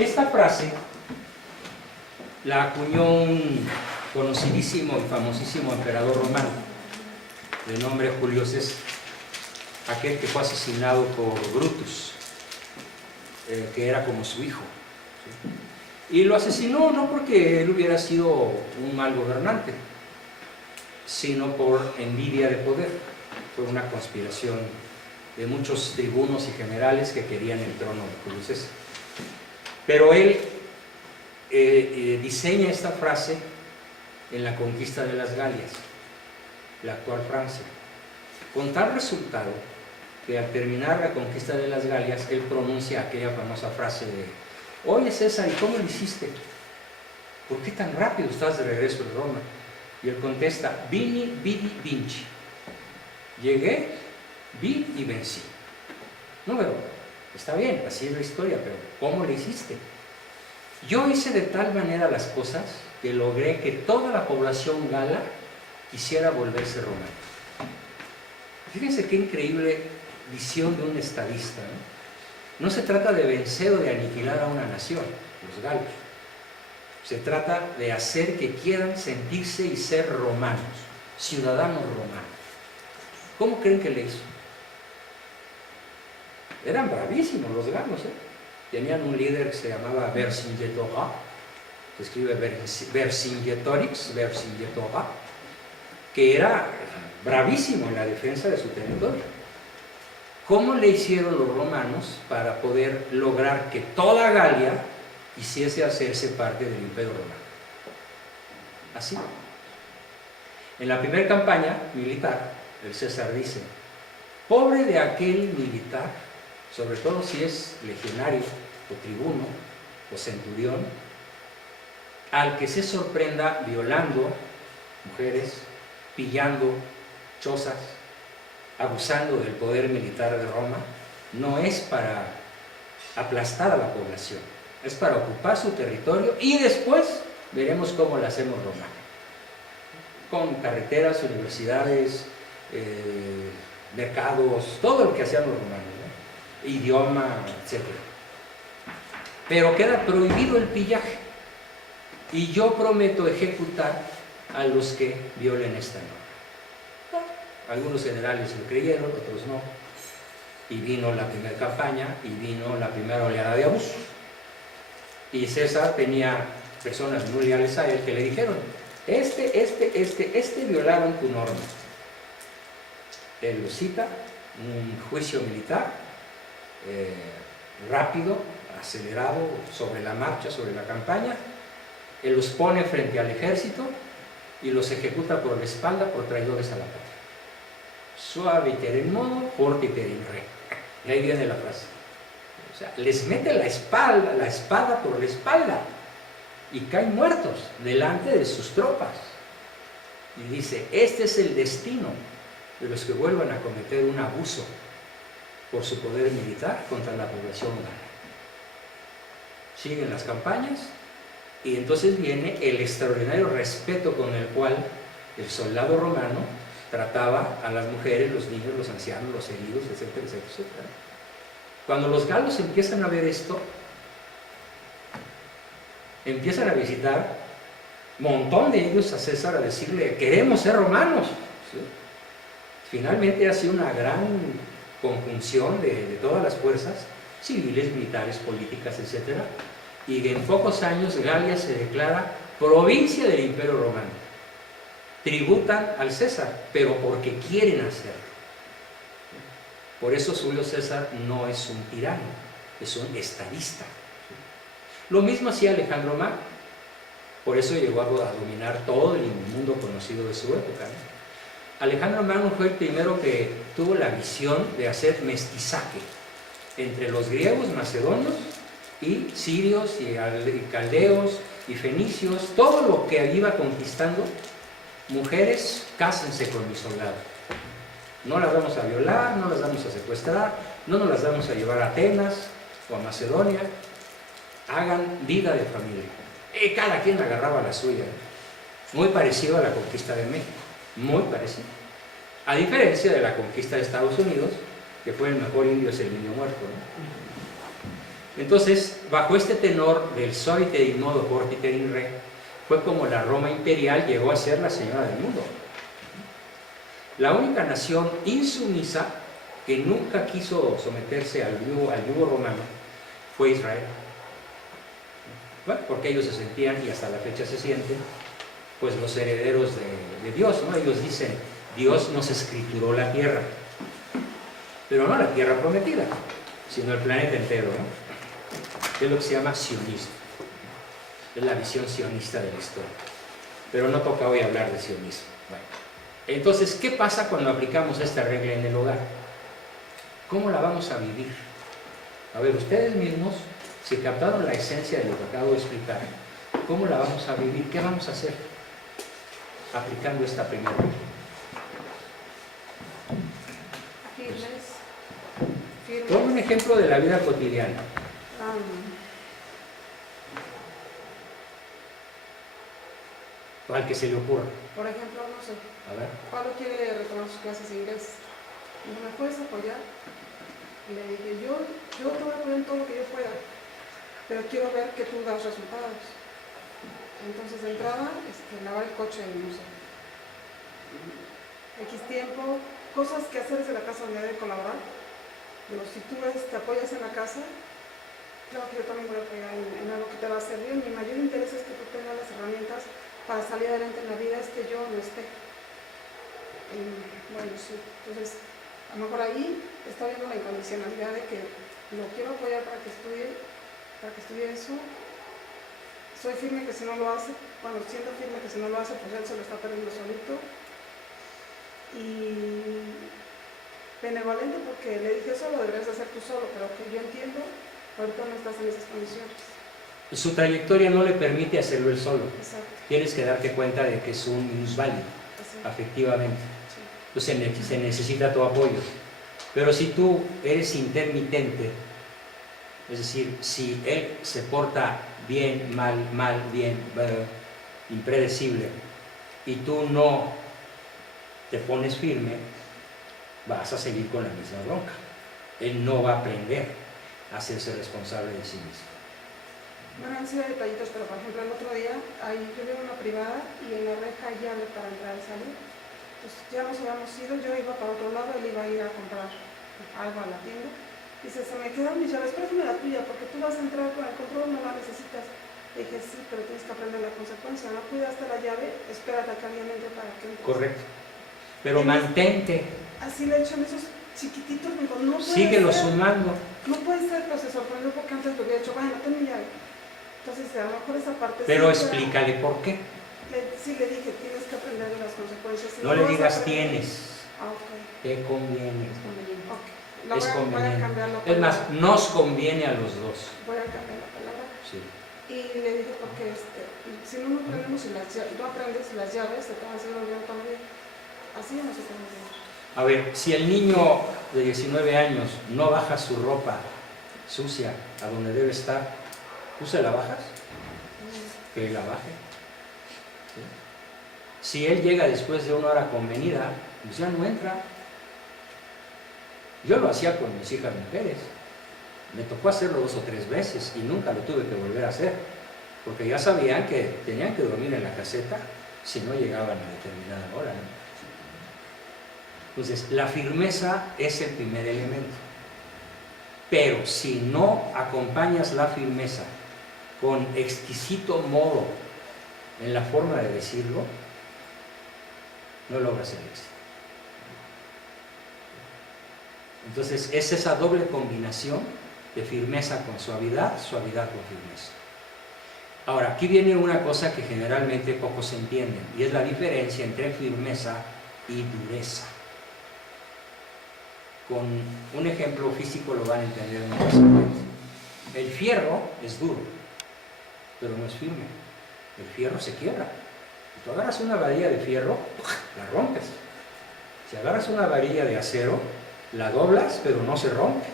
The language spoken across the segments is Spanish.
Esta frase la acuñó un conocidísimo y famosísimo emperador romano de nombre Julio César, aquel que fue asesinado por Brutus, que era como su hijo, ¿sí? Y lo asesinó no porque él hubiera sido un mal gobernante, sino por envidia de poder. Fue una conspiración de muchos tribunos y generales que querían el trono de Julio César. Pero él diseña esta frase en la conquista de las Galias, la actual Francia, con tal resultado que al terminar la conquista de las Galias, él pronuncia aquella famosa frase de: oye César, ¿y cómo lo hiciste? ¿Por qué tan rápido estás de regreso de Roma? Y él contesta: Vini, vidi, vinci. Llegué, vi y vencí. No, pero está bien, así es la historia, pero ¿cómo lo hiciste? Yo hice de tal manera las cosas que logré que toda la población gala quisiera volverse romana. Fíjense qué increíble visión de un estadista, ¿no? No se trata de vencer o de aniquilar a una nación, los galos. Se trata de hacer que quieran sentirse y ser romanos, ciudadanos romanos. ¿Cómo creen que le hizo? Eran bravísimos los galos, ¿eh? Tenían un líder que se llamaba Vercingetorix, se escribe Vercingetorix, que era bravísimo en la defensa de su territorio. ¿Cómo le hicieron los romanos para poder lograr que toda Galia quisiese hacerse parte del Imperio Romano? Así. En la primera campaña militar, el César dice: pobre de aquel militar, sobre todo si es legionario o tribuno o centurión, al que se sorprenda violando mujeres, pillando chozas, abusando del poder militar de Roma. No es para aplastar a la población, es para ocupar su territorio y después veremos cómo la hacemos romana, con carreteras, universidades, mercados, todo lo que hacían los romanos, ¿no? Idioma, etc. Pero queda prohibido el pillaje y yo prometo ejecutar a los que violen esta norma. Algunos generales lo creyeron, otros no, y vino la primera campaña y vino la primera oleada de abusos. Y César tenía personas muy leales a él que le dijeron: este violaron tu norma. Él lo cita, un juicio militar, rápido, acelerado, sobre la marcha, sobre la campaña. Él los pone frente al ejército y los ejecuta por la espalda por traidores a la patria. Suave in modo, forte in re. Y ahí viene la frase. O sea, les mete la espada por la espalda y caen muertos delante de sus tropas. Y dice: este es el destino de los que vuelvan a cometer un abuso por su poder militar contra la población humana. Siguen las campañas y entonces viene el extraordinario respeto con el cual el soldado romano trataba a las mujeres, los niños, los ancianos, los heridos, etcétera, etcétera, etcétera. Cuando los galos empiezan a ver esto, empiezan a visitar un montón de ellos a César a decirle: queremos ser romanos, ¿sí? Finalmente hace una gran conjunción de todas las fuerzas civiles, militares, políticas, etcétera, y en pocos años Galia se declara provincia del Imperio Romano. Tributan al César, pero porque quieren hacerlo. Por eso Julio César no es un tirano, es un estadista. Lo mismo hacía Alejandro Magno, por eso llegó a dominar todo el mundo conocido de su época, ¿no? Alejandro Magno fue el primero que tuvo la visión de hacer mestizaje entre los griegos, macedonios, y sirios, y caldeos, y fenicios, todo lo que iba conquistando. Mujeres, cásense con mis soldados. No las vamos a violar, no las vamos a secuestrar, no nos las vamos a llevar a Atenas o a Macedonia. Hagan vida de familia. Y cada quien agarraba la suya. Muy parecido a la conquista de México, muy parecido. A diferencia de la conquista de Estados Unidos, que fue el mejor indio es el niño muerto, ¿no? Entonces, bajo este tenor del soliter in modo portiter in re, fue como la Roma imperial llegó a ser la señora del mundo. La única nación insumisa que nunca quiso someterse al yugo romano fue Israel. Bueno, porque ellos se sentían, y hasta la fecha se sienten, pues los herederos de Dios, ¿no? Ellos dicen, Dios nos escrituró la tierra, pero no la tierra prometida, sino el planeta entero, ¿no? Es lo que se llama sionismo, es la visión sionista de la historia, pero no toca hoy hablar de sionismo. Bueno, entonces, ¿qué pasa cuando aplicamos esta regla en el hogar? ¿Cómo la vamos a vivir? A ver, ustedes mismos, si captaron la esencia de lo que acabo de explicar, ¿cómo la vamos a vivir? ¿Qué vamos a hacer aplicando esta primera regla? Firmes. Pongo un ejemplo de la vida cotidiana. Al que se le ocurra. Por ejemplo, no sé, A ver. Pablo quiere retomar sus clases de inglés. ¿No me puedes apoyar? Y le dije, yo te voy a apoyar en todo lo que yo pueda, pero quiero ver que tú das resultados. Entonces, de entrada, lavar el coche, no sé, X tiempo, cosas que hacer desde la casa donde hay que colaborar. Digo, si tú te apoyas en la casa, claro que yo también voy a apoyar en algo que te va a servir. Mi mayor interés es que tú tengas las herramientas para salir adelante en la vida, es que yo no esté. Bueno, sí, entonces a lo mejor ahí está viendo la incondicionalidad de que lo quiero apoyar para que estudie eso. Soy firme que si no lo hace, bueno, siento firme que si no lo hace, pues él se lo está perdiendo solito. Y benevolente porque le dije, eso lo deberías hacer tú solo, pero que yo entiendo, ahorita no estás en esas condiciones. Su trayectoria no le permite hacerlo él solo. Exacto. Tienes que darte cuenta de que es un minusválido, afectivamente. Sí. Entonces se necesita tu apoyo. Pero si tú eres intermitente, es decir, si él se porta bien, mal, bien, impredecible, y tú no te pones firme, vas a seguir con la misma bronca. Él no va a aprender a hacerse responsable de sí mismo. Bueno, han sido detallitos, pero por ejemplo el otro día, yo vivo en una privada y en la reja hay llave para entrar y salir. Entonces ya nos habíamos ido, yo iba para otro lado, él iba a ir a comprar algo a la tienda. Dice, se me quedan mis llaves, préstame la tuya, porque tú vas a entrar con el control, no la necesitas. Le dije, sí, pero tienes que aprender la consecuencia. No cuidaste la llave, espérate a que alguien entre para que entres. Correcto. Pero mantente. Así le he hecho en esos chiquititos, me dijo, no puede Síguelo ser. sumando. No puede ser, pero se sorprendió porque antes lo hubiera hecho, bueno, ten mi llave. Entonces, a lo mejor esa parte... Pero sí, explícale por qué. Sí le dije, tienes que aprender de las consecuencias. No le digas tienes. Ok. Te conviene. Okay. Es conveniente. Voy a cambiar la Es palabra. más, nos conviene a los dos. Voy a cambiar la palabra. Sí. Y le dije, porque si no aprendemos y tú aprendes las llaves, te van a hacer olvidar toda la vida. Así no se puede hacer. A ver, si el niño de 19 años no baja su ropa sucia a donde debe estar, ¿tú se la bajas? Que la baje. ¿Sí? Si él llega después de una hora convenida, pues ya no entra. Yo lo hacía con mis hijas mujeres. Me tocó hacerlo 2 o 3 veces y nunca lo tuve que volver a hacer, porque ya sabían que tenían que dormir en la caseta si no llegaban a determinada hora, ¿no? Entonces, la firmeza es el primer elemento. Pero si no acompañas la firmeza con exquisito modo en la forma de decirlo, no logras el éxito. Entonces, es esa doble combinación de firmeza con suavidad, suavidad con firmeza. Ahora, aquí viene una cosa que generalmente pocos entienden, y es la diferencia entre firmeza y dureza. Con un ejemplo físico lo van a entender muy fácilmente. El fierro es duro, pero no es firme. El fierro se quiebra. Si tú agarras una varilla de fierro, la rompes. Si agarras una varilla de acero, la doblas, pero no se rompe.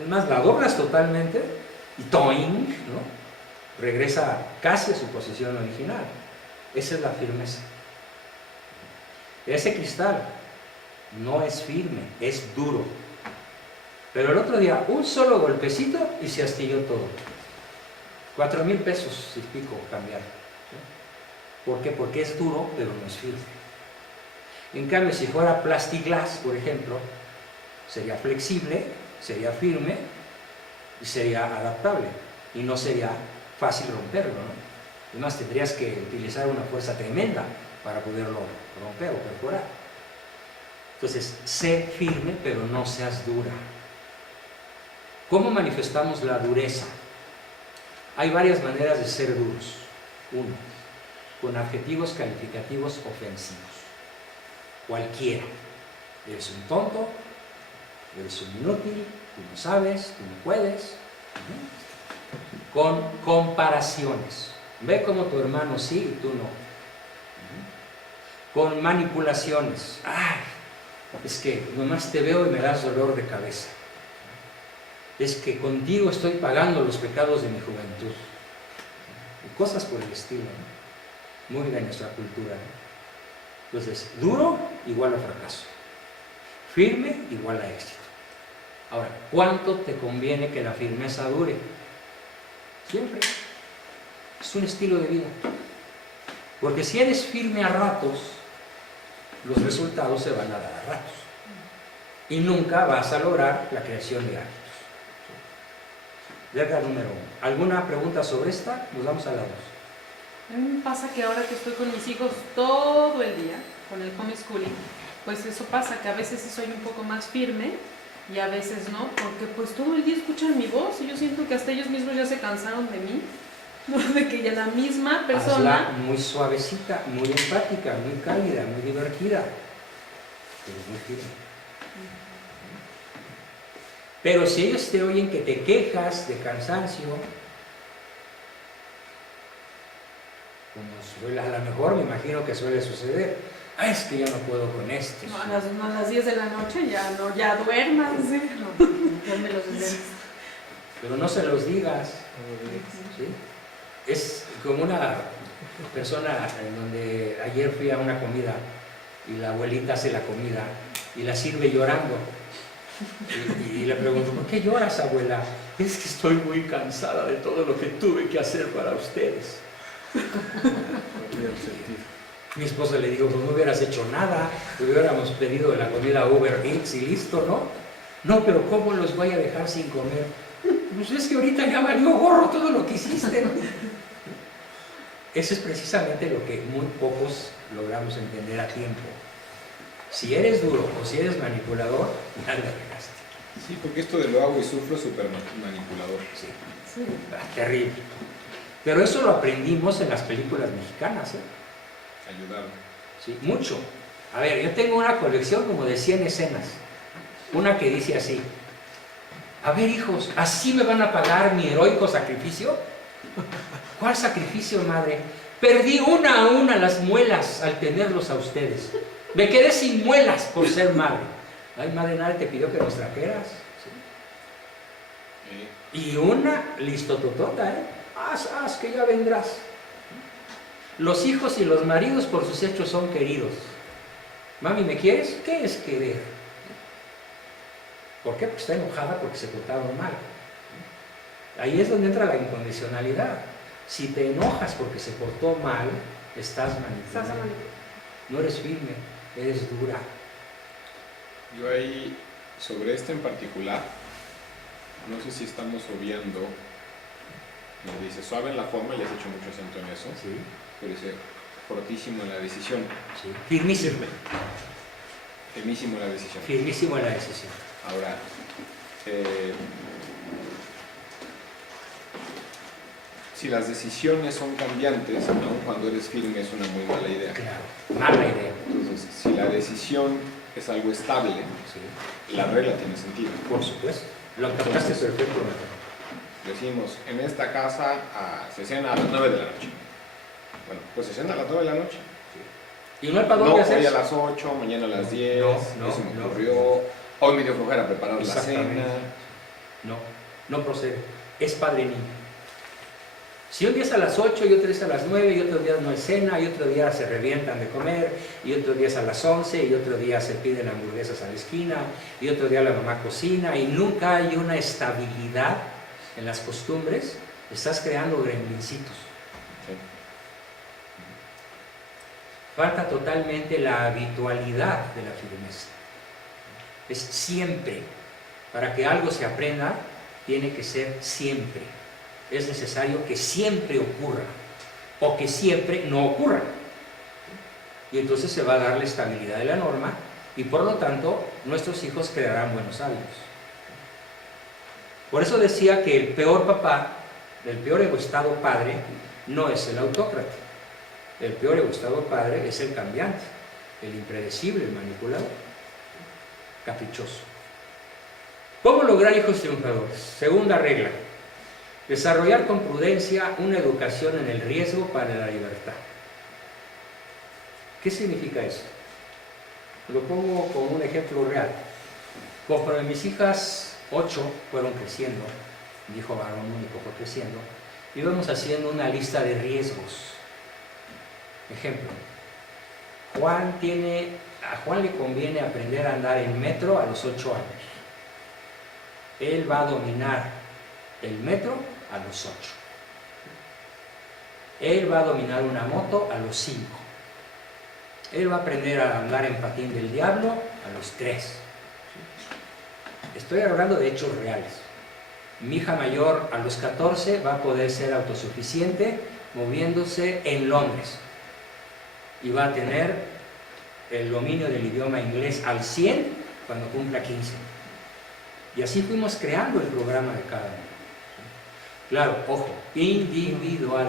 Es más, la doblas totalmente y ¡toing!, ¿no? Regresa casi a su posición original. Esa es la firmeza. Ese cristal no es firme, es duro. Pero el otro día, un solo golpecito y se astilló todo. 4,000 pesos y pico cambiar. ¿Sí? ¿Por qué? Porque es duro, pero no es firme. En cambio, si fuera Plastiglass, por ejemplo, sería flexible, sería firme y sería adaptable. Y no sería fácil romperlo, ¿no? Además, tendrías que utilizar una fuerza tremenda para poderlo romper o perforar. Entonces, sé firme, pero no seas dura. ¿Cómo manifestamos la dureza? Hay varias maneras de ser duros. Uno, con adjetivos calificativos ofensivos. Cualquiera. Eres un tonto, eres un inútil, tú no sabes, tú no puedes. Con comparaciones. Ve como tu hermano sí y tú no. Con manipulaciones. Ay, es que nomás te veo y me das dolor de cabeza. Es que contigo estoy pagando los pecados de mi juventud. Y cosas por el estilo, ¿no? Muy de nuestra cultura, ¿no? Entonces, duro igual a fracaso. Firme igual a éxito. Ahora, ¿cuánto te conviene que la firmeza dure? Siempre. Es un estilo de vida. Porque si eres firme a ratos, los resultados se van a dar a ratos. Y nunca vas a lograr la creación de hábitos. Regla número 1. ¿Alguna pregunta sobre esta? Nos vamos a la 2. A mí me pasa que ahora que estoy con mis hijos todo el día, con el homeschooling, pues eso pasa, que a veces sí soy un poco más firme y a veces no, porque pues todo el día escuchan mi voz y yo siento que hasta ellos mismos ya se cansaron de mí, ¿no? De que ya la misma persona... Hazla muy suavecita, muy empática, muy cálida, muy divertida, pero muy firme. Pero si ellos te oyen que te quejas de cansancio, como a lo mejor me imagino que suele suceder, ah, es que yo no puedo con esto. No, a las 10 de la noche ya no, ya duérmanse. No, ya me los deseo. Pero no se los digas. ¿Sí? Es como una persona en donde ayer fui a una comida y la abuelita hace la comida y la sirve llorando. Y le pregunto, ¿por qué lloras, abuela? Es que estoy muy cansada de todo lo que tuve que hacer para ustedes. Mi esposa le dijo, pues no hubieras hecho nada, hubiéramos pedido la comida Uber Eats y listo, ¿no? No, pero ¿cómo los voy a dejar sin comer? Pues es que ahorita ya valió gorro todo lo que hiciste, ¿no? Eso es precisamente lo que muy pocos logramos entender a tiempo. Si eres duro o si eres manipulador, ya le regaste. Sí, porque esto de lo hago y sufro es súper manipulador. Sí, sí. Terrible. Pero eso lo aprendimos en las películas mexicanas, ¿eh? Ayudar. Sí, mucho. A ver, yo tengo una colección como de 100 escenas. Una que dice así: a ver, hijos, ¿así me van a pagar mi heroico sacrificio? ¿Cuál sacrificio, madre? Perdí una a una las muelas al tenerlos a ustedes. Me quedé sin muelas por ser madre. Ay, madre, nadie te pidió que nos trajeras. ¿Sí? Y una listototota, ¿eh? Haz, que ya vendrás. Los hijos y los maridos por sus hechos son queridos. Mami, ¿me quieres? ¿Qué es querer? ¿Por qué? Pues está enojada porque se portaron mal. Ahí es donde entra la incondicionalidad. Si te enojas porque se portó mal, estás manipulando. No eres firme, eres dura. Yo ahí, sobre este en particular, no sé si estamos obviando, nos dice suave en la forma, y le has hecho mucho acento en eso, Sí. pero dice fortísimo en la decisión. Sí. Firmísimo. Firmísimo en la decisión. Firmísimo en la decisión. Ahora, si las decisiones son cambiantes, aun cuando eres firme es una muy mala idea. Claro, mala idea. Entonces, si la decisión es algo estable, Sí. la regla tiene sentido. Por supuesto. Lo captaste perfecto. Decimos, en esta casa se cena a las 9 de la noche. Bueno, pues se cena a las 9 de la noche. ¿Y no hay para No, dónde hoy hacer? a las 8, mañana a las 10, No, eso me no. ocurrió. Hoy me dio flojera preparar la Exactamente. cena. No procede. Es padre niño. Si un día es a las 8 y otro día es a las 9 y otro día no hay cena y otro día se revientan de comer y otro día es a las 11 y otro día se piden hamburguesas a la esquina y otro día la mamá cocina y nunca hay una estabilidad en las costumbres, estás creando gremlincitos. Sí. Falta totalmente la habitualidad de la firmeza. Es siempre. Para que algo se aprenda, tiene que ser siempre. Es necesario que siempre ocurra o que siempre no ocurra. Y entonces se va a dar la estabilidad de la norma y por lo tanto nuestros hijos crearán buenos hábitos. Por eso decía que el peor papá, el peor egoístado padre, no es el autócrata. El peor egoístado padre es el cambiante, el impredecible, el manipulador, caprichoso. ¿Cómo lograr hijos triunfadores? Segunda regla: desarrollar con prudencia una educación en el riesgo para la libertad. ¿Qué significa eso? Lo pongo con un ejemplo real. Conforme mis hijas 8 fueron creciendo, mi hijo varón único fue creciendo, íbamos haciendo una lista de riesgos. Ejemplo: a Juan le conviene aprender a andar en metro a los 8 años. Él va a dominar el metro a los 8. Él va a dominar una moto a los 5. Él va a aprender a andar en patín del diablo a los 3. Estoy hablando de hechos reales. Mi hija mayor a los 14 va a poder ser autosuficiente moviéndose en Londres. Y va a tener el dominio del idioma inglés al 100 cuando cumpla 15. Y así fuimos creando el programa de cada uno. Claro, ojo, individual,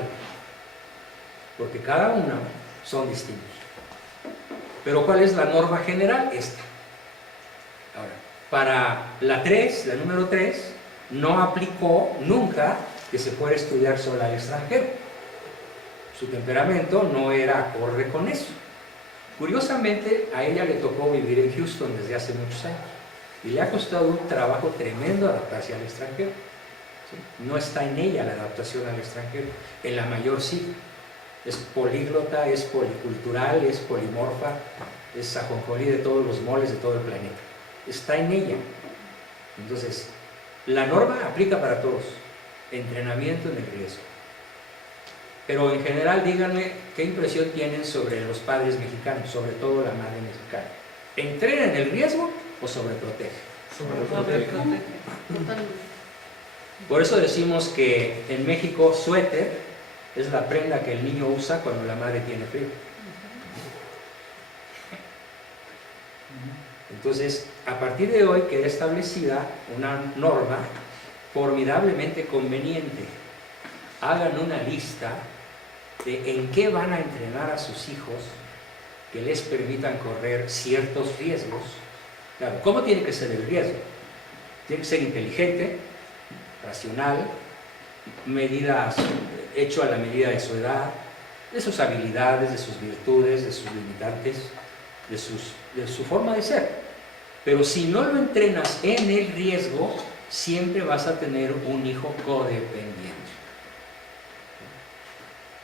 porque cada uno son distintos. Pero ¿cuál es la norma general? Esta. Ahora, para la número 3, no aplicó nunca que se fuera a estudiar sola al extranjero. Su temperamento no era acorde con eso. Curiosamente, a ella le tocó vivir en Houston desde hace muchos años y le ha costado un trabajo tremendo adaptarse al extranjero. ¿Sí? No está en ella la adaptación al extranjero, en la mayor sí. Es políglota, es policultural, es polimorfa, es ajonjolí de todos los moles de todo el planeta. Está en ella. Entonces, la norma aplica para todos. Entrenamiento en el riesgo. Pero en general, díganme qué impresión tienen sobre los padres mexicanos, sobre todo la madre mexicana. ¿Entrena en el riesgo o sobreprotege? Sobreprotege. Totalmente. Por eso decimos que en México suéter es la prenda que el niño usa cuando la madre tiene frío. Entonces, a partir de hoy queda establecida una norma formidablemente conveniente. Hagan una lista de en qué van a entrenar a sus hijos que les permitan correr ciertos riesgos. Claro, ¿cómo tiene que ser el riesgo? Tiene que ser inteligente, racional, hecho a la medida de su edad, de sus habilidades, de sus virtudes, de sus limitantes, de su forma de ser. Pero si no lo entrenas en el riesgo, siempre vas a tener un hijo codependiente.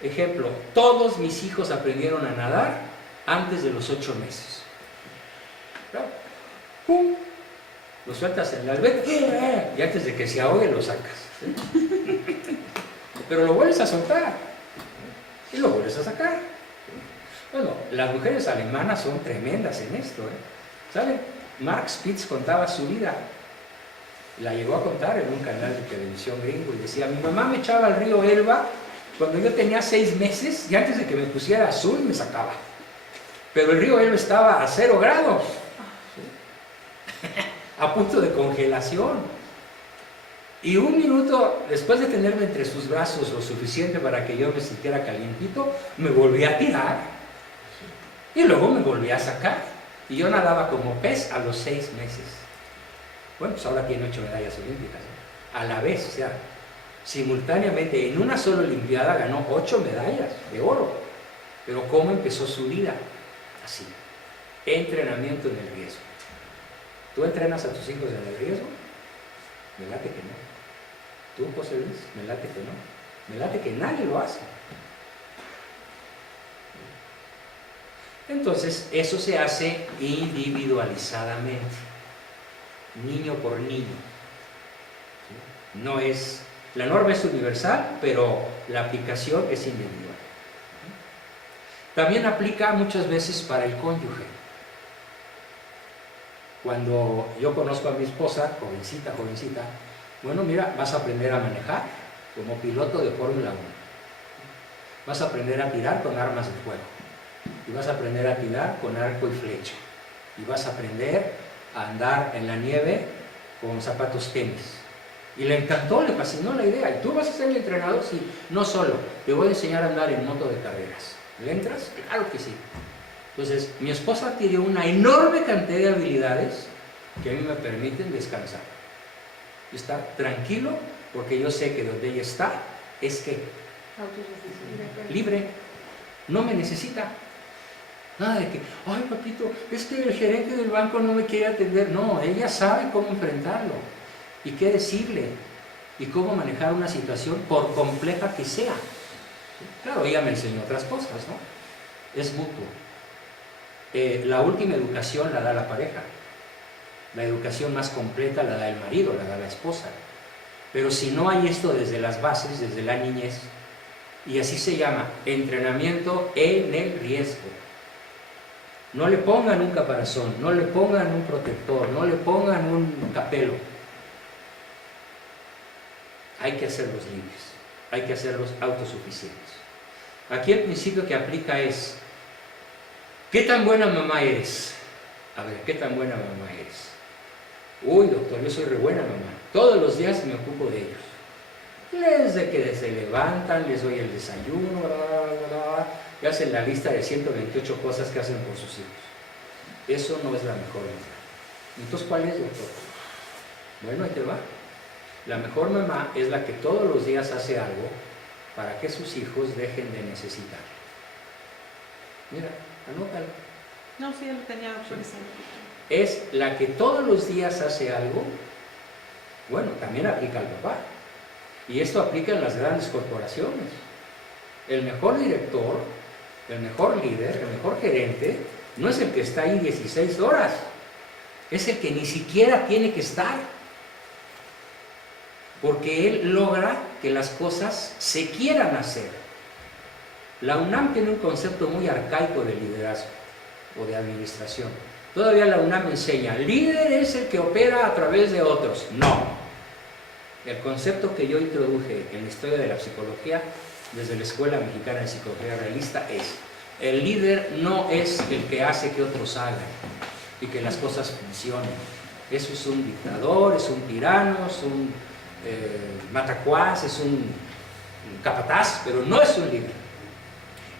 Ejemplo: todos mis hijos aprendieron a nadar antes de los 8 meses. ¿Claro? ¡Pum! Lo sueltas en la alberca y antes de que se ahogue lo sacas. ¿Sí? Pero lo vuelves a soltar y lo vuelves a sacar. Bueno, las mujeres alemanas son tremendas en esto, ¿saben? Mark Spitz contaba su vida. La llegó a contar en un canal de televisión gringo y decía: mi mamá me echaba al río Elba cuando yo tenía 6 meses y antes de que me pusiera azul me sacaba. Pero el río Elba estaba a 0 grados, ¿sí? A punto de congelación. Y un minuto después de tenerme entre sus brazos lo suficiente para que yo me sintiera calientito, me volví a tirar y luego me volví a sacar. Y yo nadaba como pez a los 6 meses. Bueno, pues ahora tiene 8 medallas olímpicas, ¿no? A la vez, o sea, simultáneamente en una sola olimpiada ganó 8 medallas de oro. Pero ¿cómo empezó su vida? Así: entrenamiento en el riesgo. ¿Tú entrenas a tus hijos en el riesgo? Me late que no. ¿Tú, José Luis? Me late que no. Me late que nadie lo hace. Entonces, eso se hace individualizadamente, niño por niño. No es, la norma es universal, pero la aplicación es individual. También aplica muchas veces para el cónyuge. Cuando yo conozco a mi esposa, jovencita, bueno, mira, vas a aprender a manejar como piloto de Fórmula 1. Vas a aprender a tirar con armas de fuego. Y vas a aprender a tirar con arco y flecha. Y vas a aprender a andar en la nieve con zapatos tenis. Y le encantó, le fascinó la idea. ¿Y tú vas a ser el entrenador? Sí, no solo. Te voy a enseñar a andar en moto de carreras. ¿Le entras? Claro que sí. Entonces, mi esposa adquirió una enorme cantidad de habilidades que a mí me permiten descansar. Estar tranquilo, porque yo sé que donde ella está es que libre. No me necesita. Nada de que, ay papito, es que el gerente del banco no me quiere atender. No, ella sabe cómo enfrentarlo y qué decirle y cómo manejar una situación por compleja que sea. Claro, ella me enseñó otras cosas, ¿no? Es mutuo. La última educación la da la pareja. La educación más completa la da el marido, la da la esposa. Pero si no hay esto desde las bases, desde la niñez, y así se llama, entrenamiento en el riesgo. No le pongan un caparazón, no le pongan un protector, no le pongan un capelo. Hay que hacerlos libres, hay que hacerlos autosuficientes. Aquí el principio que aplica es, ¿qué tan buena mamá eres? A ver, ¿qué tan buena mamá eres? Uy, doctor, yo soy re buena mamá. Todos los días me ocupo de ellos. Desde que se levantan, les doy el desayuno, y hacen la lista de 128 cosas que hacen por sus hijos. Eso no es la mejor mamá. Entonces, ¿cuál es, doctor? Bueno, ahí te va. La mejor mamá es la que todos los días hace algo para que sus hijos dejen de necesitar. Mira, anótalo. No, sí, ya lo tenía presente. Es la que todos los días hace algo. Bueno, también aplica al papá. Y esto aplica en las grandes corporaciones. El mejor director, el mejor líder, el mejor gerente, no es el que está ahí 16 horas. Es el que ni siquiera tiene que estar. Porque él logra que las cosas se quieran hacer. La UNAM tiene un concepto muy arcaico de liderazgo o de administración. Todavía la UNAM enseña, líder es el que opera a través de otros. No. El concepto que yo introduje en la historia de la psicología, desde la Escuela Mexicana de Psicología Realista, es, el líder no es el que hace que otros hagan y que las cosas funcionen. Eso es un dictador, es un tirano, es un matacuás, es un capataz, pero no es un líder.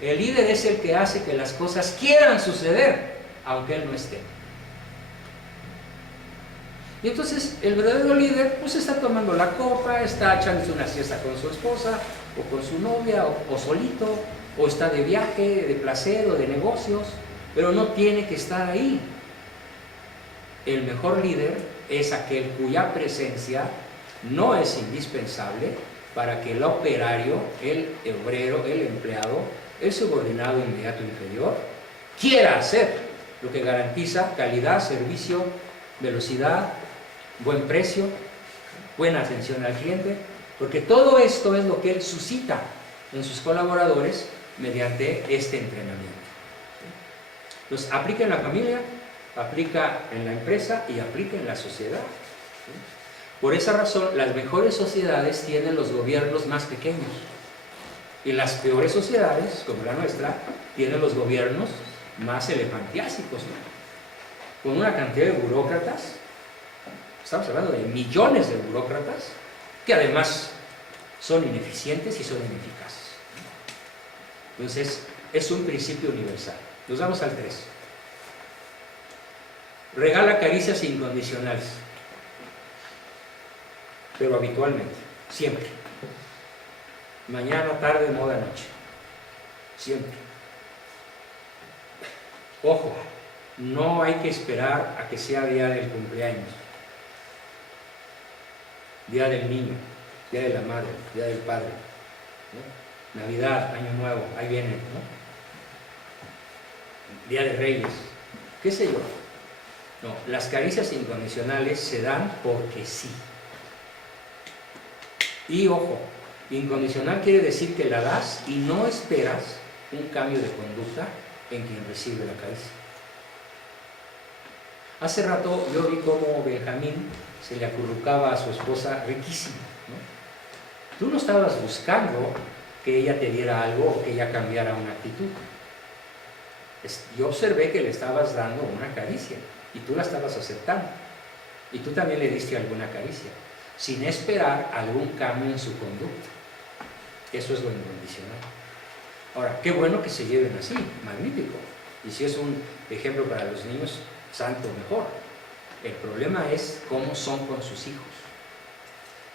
El líder es el que hace que las cosas quieran suceder, aunque él no esté. Y entonces el verdadero líder pues está tomando la copa, está echándose una siesta con su esposa o con su novia o solito, o está de viaje, de placer o de negocios, pero no tiene que estar ahí. El mejor líder es aquel cuya presencia no es indispensable para que el operario, el obrero, el empleado, el subordinado inmediato inferior quiera hacer, lo que garantiza calidad, servicio, velocidad, buen precio, buena atención al cliente, porque todo esto es lo que él suscita en sus colaboradores mediante este entrenamiento. Entonces, aplica en la familia, aplica en la empresa y aplica en la sociedad. Por esa razón, las mejores sociedades tienen los gobiernos más pequeños y las peores sociedades, como la nuestra, tienen los gobiernos más elefantiásicos, ¿no? Con una cantidad de burócratas. Estamos hablando de millones de burócratas que además son ineficientes y son ineficaces. Entonces, es un principio universal. Nos vamos al 3. Regala caricias incondicionales, pero habitualmente, siempre. Mañana, tarde, moda, noche. Siempre. Ojo, no hay que esperar a que sea día del cumpleaños, día del niño, día de la madre, día del padre. ¿no? Navidad, Año Nuevo, ahí viene, ¿no? Día de Reyes, qué sé yo. No, las caricias incondicionales se dan porque sí. Y ojo, incondicional quiere decir que la das y no esperas un cambio de conducta en quien recibe la caricia. Hace rato yo vi cómo Benjamín se le acurrucaba a su esposa riquísimo, ¿no? Tú no estabas buscando que ella te diera algo o que ella cambiara una actitud. Yo observé que le estabas dando una caricia y tú la estabas aceptando. Y tú también le diste alguna caricia, sin esperar algún cambio en su conducta. Eso es lo incondicional. Ahora, qué bueno que se lleven así, magnífico. Y si es un ejemplo para los niños, santo mejor. El problema es cómo son con sus hijos.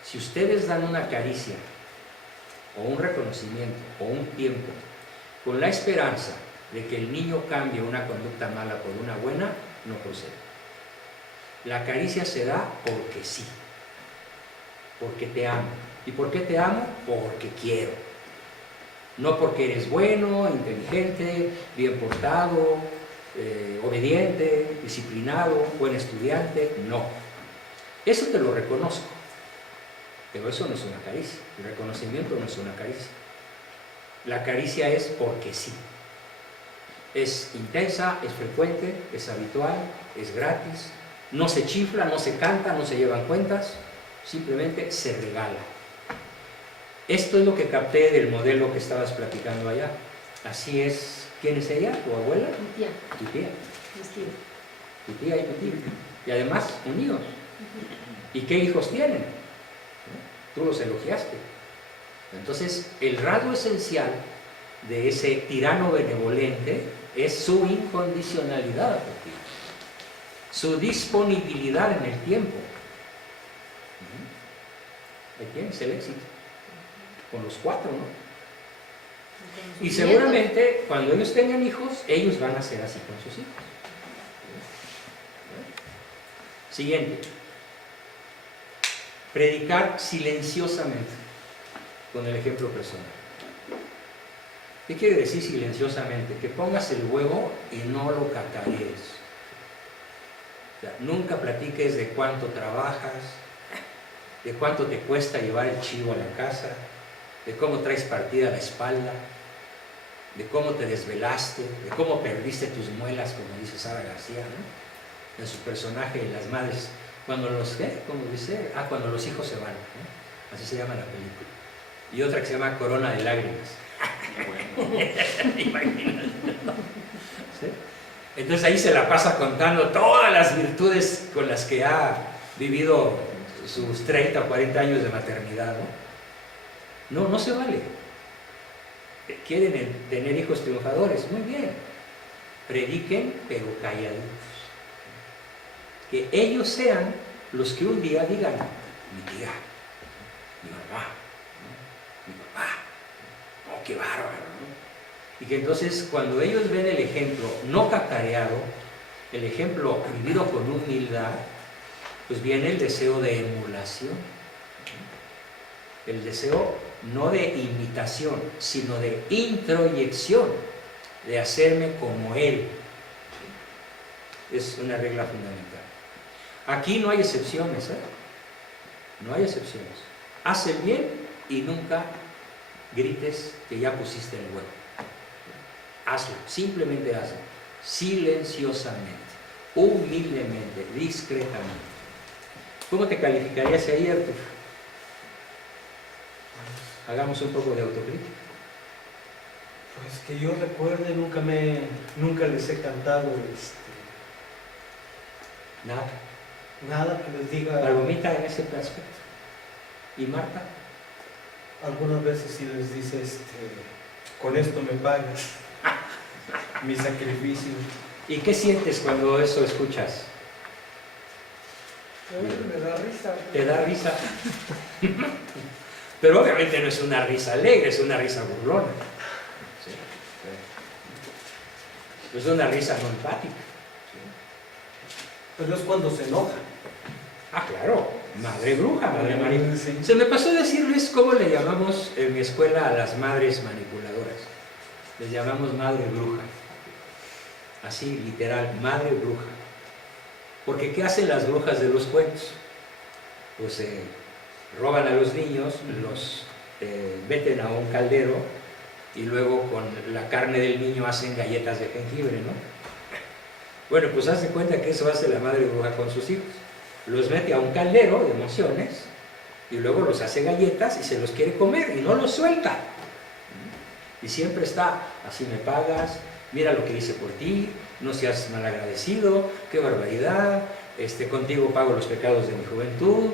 Si ustedes dan una caricia, o un reconocimiento, o un tiempo, con la esperanza de que el niño cambie una conducta mala por una buena, no procede. La caricia se da porque sí, porque te amo. ¿Y por qué te amo? Porque quiero. No porque eres bueno, inteligente, bien portado, obediente, disciplinado, buen estudiante, no. Eso te lo reconozco, pero eso no es una caricia. El reconocimiento no es una caricia. La caricia es porque sí. Es intensa, es frecuente, es habitual, es gratis, no se chifla, no se canta, no se llevan cuentas, simplemente se regala. Esto es lo que capté del modelo que estabas platicando allá. Así es. ¿Quién es ella? ¿Tu abuela? Mi tía, Tu tía. mis tíos. Tu tía y tu tío. Y además unidos. ¿Y qué hijos tienen? Tú los elogiaste. Entonces, el rasgo esencial de ese tirano benevolente es su incondicionalidad, su disponibilidad en el tiempo. Ahí tienes el éxito. Con los 4, ¿no? Y seguramente cuando ellos tengan hijos, ellos van a ser así con sus hijos. Siguiente. Predicar silenciosamente, con el ejemplo personal. ¿Qué quiere decir silenciosamente? Que pongas el huevo y no lo cacarees. O sea, nunca platiques de cuánto trabajas, de cuánto te cuesta llevar el chivo a la casa, de cómo traes partida la espalda, de cómo te desvelaste, de cómo perdiste tus muelas, como dice Sara García, ¿no? En su personaje de Las Madres, cuando los, como dice, cuando los hijos se van, ¿no? Así se llama la película. Y otra que se llama Corona de Lágrimas. Imagínate, ¿no? ¿Sí? Entonces ahí se la pasa contando todas las virtudes con las que ha vivido sus 30 o 40 años de maternidad, ¿no? No, no se vale. ¿Quieren tener hijos triunfadores? Muy bien. Prediquen, pero calladitos. Que ellos sean los que un día digan, mi tía, mi mamá, ¿no? Mi papá, oh, qué bárbaro, ¿no? Y que entonces cuando ellos ven el ejemplo no cacareado, el ejemplo vivido con humildad, pues viene el deseo de emulación. El deseo no de imitación, sino de introyección, de hacerme como Él. Es una regla fundamental. Aquí no hay excepciones, ¿eh? No hay excepciones. Haz el bien y nunca grites que ya pusiste el huevo. Hazlo, simplemente hazlo, silenciosamente, humildemente, discretamente. ¿Cómo te calificarías ahí, Arturo? Hagamos un poco de autocrítica. Pues que yo recuerde, nunca les he cantado Nada. nada que les diga. Palomita en ese aspecto. ¿Y Marta? Algunas veces sí les dice, con esto me pagas mi sacrificio. ¿Y qué sientes cuando eso escuchas? Me da risa. ¿Te da risa? Pero obviamente no es una risa alegre, es una risa burlona. ¿Sí? Es una risa no empática. ¿Sí? Pero es cuando se enoja. Claro, madre bruja, madre marina. Sí. Se me pasó decirle ¿Sabes cómo le llamamos en mi escuela a las madres manipuladoras? Les llamamos madre bruja. Así, literal, madre bruja. Porque ¿qué hacen las brujas de los cuentos? Pues roban a los niños, los meten a un caldero y luego con la carne del niño hacen galletas de jengibre, ¿no? Bueno, pues haz de cuenta que eso hace la madre bruja con sus hijos. Los mete a un caldero de emociones y luego los hace galletas y se los quiere comer y no los suelta. Y siempre está, así me pagas, mira lo que hice por ti, no seas malagradecido, qué barbaridad, contigo pago los pecados de mi juventud,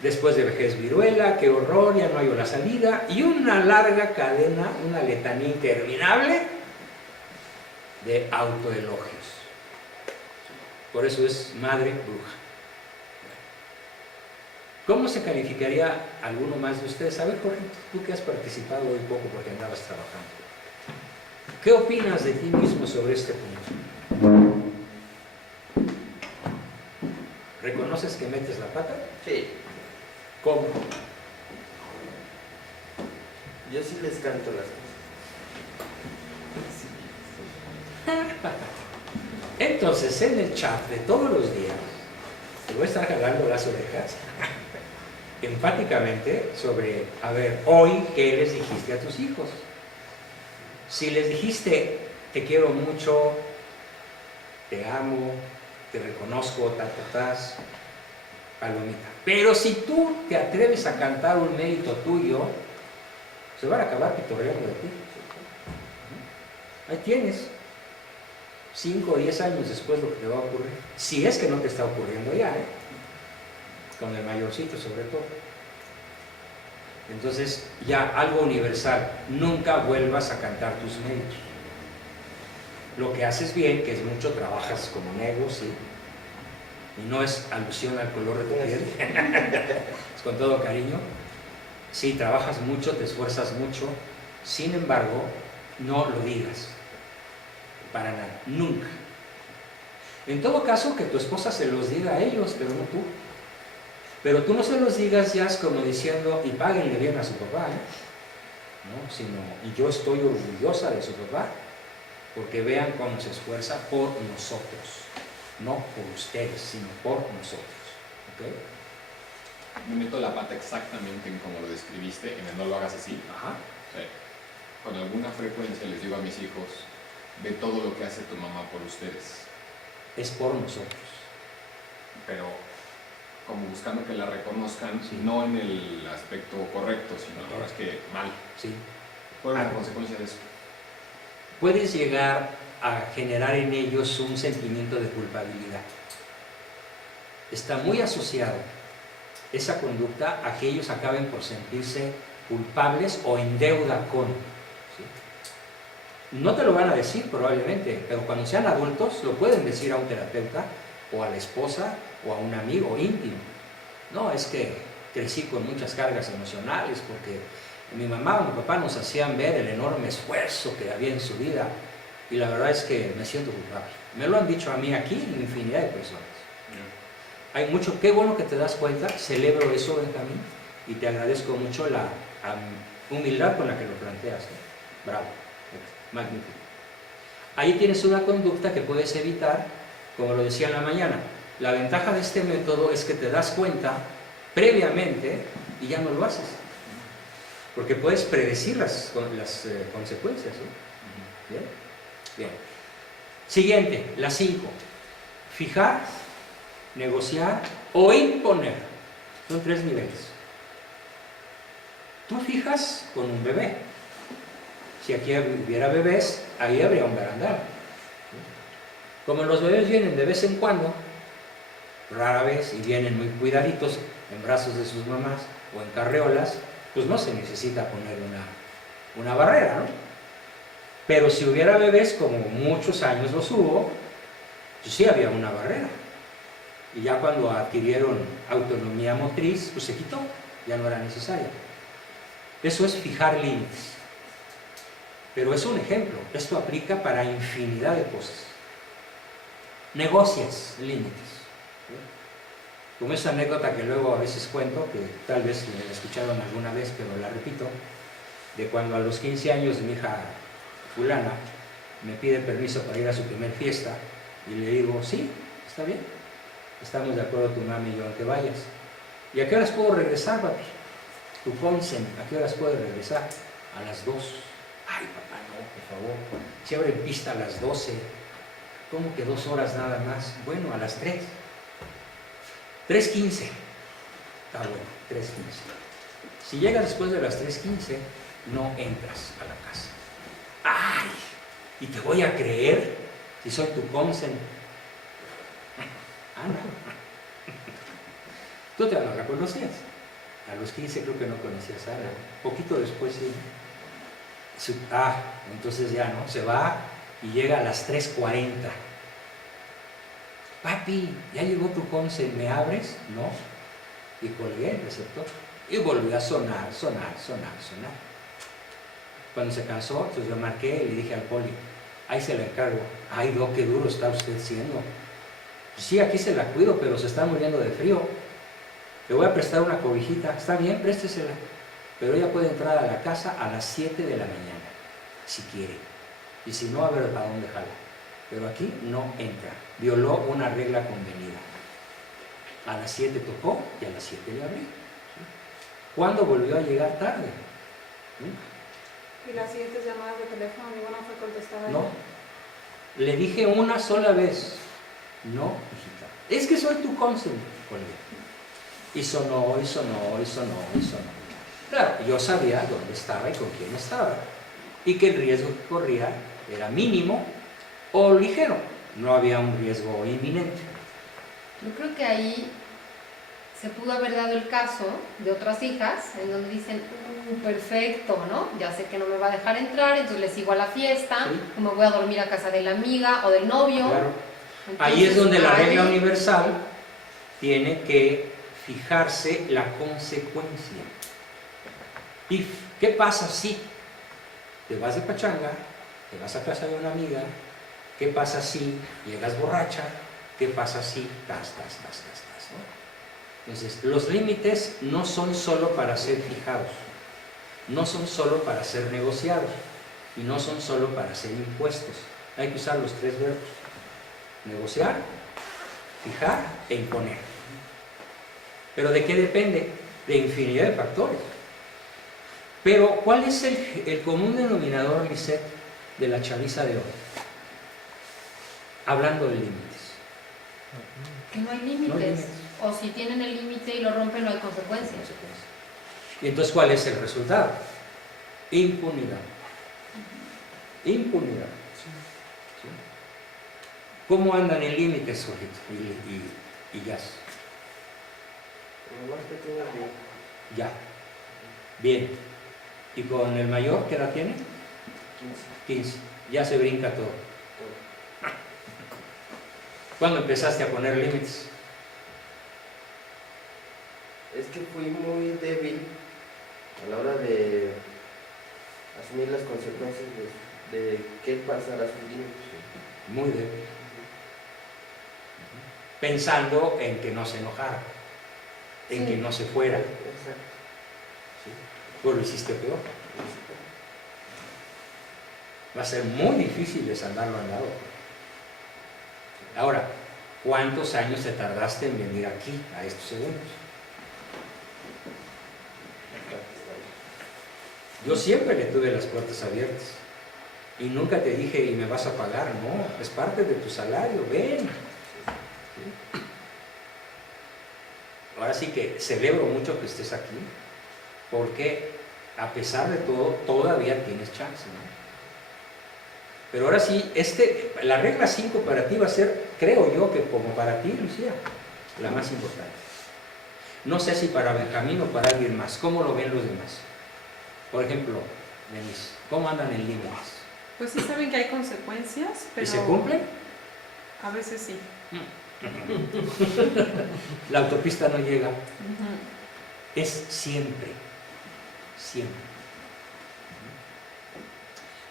después de vejez viruela, qué horror, ya no hallo la salida, y una larga cadena, una letanía interminable de autoelogios. Por eso es madre bruja. ¿Cómo se calificaría alguno más de ustedes? A ver, Jorge, tú que has participado hoy poco porque andabas trabajando. ¿Qué opinas de ti mismo sobre este punto? ¿Reconoces que metes la pata? Sí. ¿Cómo? Yo sí les canto las cosas. Entonces, en el chat de todos los días, te voy a estar jalando las orejas empáticamente sobre, a ver, hoy, ¿qué les dijiste a tus hijos? Si les dijiste, te quiero mucho, te amo, te reconozco, palomita. Pero si tú te atreves a cantar un mérito tuyo, se van a acabar pitorreando de ti. Ahí tienes, 5 o 10 años después lo que te va a ocurrir. Si es que no te está ocurriendo ya, con el mayorcito sobre todo. Entonces, ya algo universal, nunca vuelvas a cantar tus méritos. Lo que haces bien, que es mucho, trabajas como nego, sí, y no es alusión al color de tu piel, es con todo cariño. Sí, trabajas mucho, te esfuerzas mucho, sin embargo, no lo digas, para nada, nunca. En todo caso, que tu esposa se los diga a ellos, pero no tú. Pero tú no se los digas ya es como diciendo, y páguenle bien a su papá, ¿no? Sino, y yo estoy orgullosa de su papá, porque vean cómo se esfuerza por nosotros, no por ustedes, sino por nosotros. ¿Okay? Me meto la pata exactamente en como lo describiste, en el no lo hagas así. Ajá. O sea, con alguna frecuencia les digo a mis hijos, ve todo lo que hace tu mamá por ustedes. Es por nosotros. Pero como buscando que la reconozcan, Sí. no en el aspecto correcto, sino es que mal. Sí. ¿Cuál es la consecuencia de eso? Puedes llegar a generar en ellos un sentimiento de culpabilidad. Está muy asociado esa conducta a que ellos acaben por sentirse culpables o en deuda con. ¿Sí? No te lo van a decir probablemente, pero cuando sean adultos lo pueden decir a un terapeuta o a la esposa o a un amigo íntimo. No, es que crecí con muchas cargas emocionales porque mi mamá o mi papá nos hacían ver el enorme esfuerzo que había en su vida y la verdad es que me siento culpable. Me lo han dicho a mí aquí y infinidad de personas. Hay mucho, qué bueno que te das cuenta, celebro eso, Benjamín, y te agradezco mucho la humildad con la que lo planteas. Bravo, magnífico. Ahí tienes una conducta que puedes evitar, como lo decía en la mañana. La ventaja de este método es que te das cuenta previamente y ya no lo haces. Porque puedes predecir las consecuencias. ¿Bien? Bien. Siguiente, la 5. Fijar, negociar o imponer. Son 3 niveles. Tú fijas con un bebé. Si aquí hubiera bebés, ahí habría un barandal. Como los bebés vienen de vez en cuando, rara vez, y vienen muy cuidaditos en brazos de sus mamás o en carreolas, pues no se necesita poner una barrera, ¿no? Pero si hubiera bebés, como muchos años los hubo, pues sí había una barrera. Y ya cuando adquirieron autonomía motriz, pues se quitó, ya no era necesaria. Eso es fijar límites. Pero es un ejemplo, esto aplica para infinidad de cosas. Negocias límites. Como esa anécdota que luego a veces cuento, que tal vez la escucharon alguna vez, pero la repito, de cuando a los 15 años de mi hija fulana me pide permiso para ir a su primer fiesta, y le digo, sí, está bien, estamos de acuerdo tu mami y yo en que vayas. ¿Y a qué horas puedo regresar, papi? Tu consent, ¿a qué horas puedes regresar? A las 2. Ay, papá, no, por favor, si abren pista a las 12, ¿cómo que 2 horas nada más? Bueno, a las 3. 3:15. Está bueno, 3:15. Si llegas después de las 3:15, no entras a la casa. ¡Ay! ¿Y te voy a creer si soy tu consent? Ana. Tú te la conocías. A los 15 creo que no conocías a Ana. Poquito después sí. Entonces ya no, se va y llega a las 3:40. Papi, ya llegó tu consent, ¿me abres? No. Y colgué el receptor. Y volvió a sonar. Cuando se cansó, entonces yo marqué y le dije al poli, ahí se la encargo. Ay, no, qué duro está usted siendo. Sí, aquí se la cuido, pero se está muriendo de frío. Le voy a prestar una cobijita. Está bien, préstesela. Pero ella puede entrar a la casa a las 7 de la mañana, si quiere. Y si no, a ver a dónde jala. Pero aquí no entra. Violó una regla convenida. A las 7 tocó y a las 7 le abrí. ¿Cuándo volvió a llegar tarde? Y las siguientes llamadas de teléfono, ninguna fue contestada. No. Le dije una sola vez. No, hijita. Es que soy tu consent. Y sonó. Claro, yo sabía dónde estaba y con quién estaba. Y que el riesgo que corría era mínimo o ligero. No había un riesgo inminente. Yo creo que ahí se pudo haber dado el caso de otras hijas en donde dicen, perfecto, ¿no? Ya sé que no me va a dejar entrar, entonces le sigo a la fiesta, Sí. o me voy a dormir a casa de la amiga o del novio. Claro. Entonces, Ahí es donde la ahí- regla universal tiene que fijarse la consecuencia. ¿Y qué pasa si te vas de pachanga, te vas a casa de una amiga? ¿Qué pasa si llegas borracha? ¿Qué pasa si tas, ¿no? Entonces, los límites no son solo para ser fijados, no son solo para ser negociados y no son solo para ser impuestos. Hay que usar los 3 verbos: negociar, fijar e imponer. ¿Pero de qué depende? De infinidad de factores. Pero, ¿cuál es el común denominador, Lisette, de la chaviza de hoy? Hablando de límites. Que no hay límites. No hay límites. O si tienen el límite y lo rompen, no hay consecuencias. Y entonces, ¿cuál es el resultado? Impunidad. Impunidad. ¿Sí? ¿Cómo andan en límites, Jorgito? Y Jazz. Ya. Bien. ¿Y con el mayor qué edad tiene? 15. Ya se brinca todo. ¿Cuándo empezaste a poner límites? Es que fui muy débil a la hora de asumir las consecuencias de qué pasará sus límites. Muy débil. Pensando en que no se enojara, en Sí. que no se fuera. Exacto. Pues lo hiciste peor. Va a ser muy difícil desandarlo al lado. Ahora, ¿cuántos años te tardaste en venir aquí, a estos eventos? Yo siempre le tuve las puertas abiertas y nunca te dije, y me vas a pagar, no, es parte de tu salario, ven. Ahora sí que celebro mucho que estés aquí, porque a pesar de todo, todavía tienes chance, ¿no? Pero ahora sí, la regla 5 para ti va a ser, creo yo, que como para ti, Lucía, la más importante. No sé si para Benjamín o para alguien más. ¿Cómo lo ven los demás? Por ejemplo, Denise, ¿cómo andan en límites? Pues sí saben que hay consecuencias, pero ¿Y se cumplen? a veces sí. La autopista no llega. Ujú. Es siempre.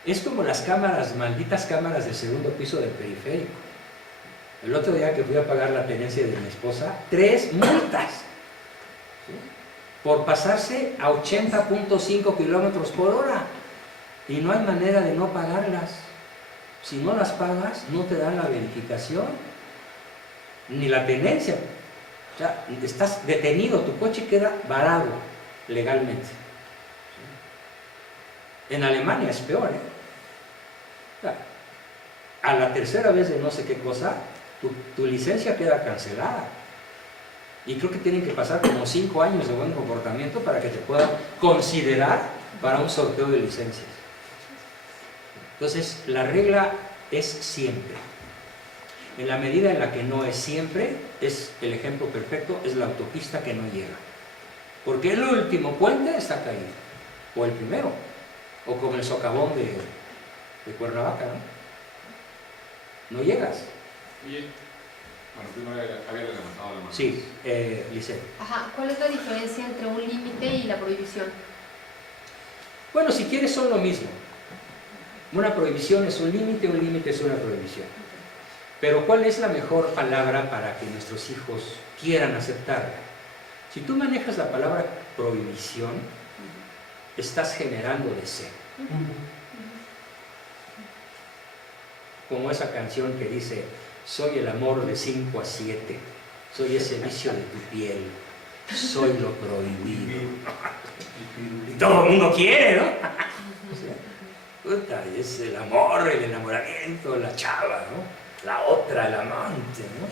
Es como las cámaras, malditas cámaras del segundo piso del periférico. El otro día que fui a pagar la tenencia de mi esposa, 3 multas, ¿sí? Por pasarse a 80.5 kilómetros por hora. Y no hay manera de no pagarlas. Si no las pagas, no te dan la verificación, ni la tenencia. O sea, estás detenido, tu coche queda varado legalmente. En Alemania es peor, ¿eh? O sea, a la tercera vez de no sé qué cosa, tu licencia queda cancelada. Y creo que tienen que pasar como 5 años de buen comportamiento para que te puedan considerar para un sorteo de licencias. Entonces, la regla es siempre. En la medida en la que no es siempre, es el ejemplo perfecto, es la autopista que no llega. Porque el último puente está caído, o el primero, o como el socavón de Cuernavaca, ¿no? No llegas. Oye, bueno, primero había levantado la mano. Sí, Lisette. Ajá, ¿cuál es la diferencia entre un límite y la prohibición? Bueno, si quieres son lo mismo. Una prohibición es un límite es una prohibición. Pero ¿cuál es la mejor palabra para que nuestros hijos quieran aceptarla? Si tú manejas la palabra prohibición, estás generando deseo. Como esa canción que dice, soy el amor de 5 a 7, soy ese vicio de tu piel, soy lo prohibido. Y todo el mundo quiere, ¿no? Puta, es el amor, el enamoramiento, la chava, ¿no? La otra, el amante, ¿no?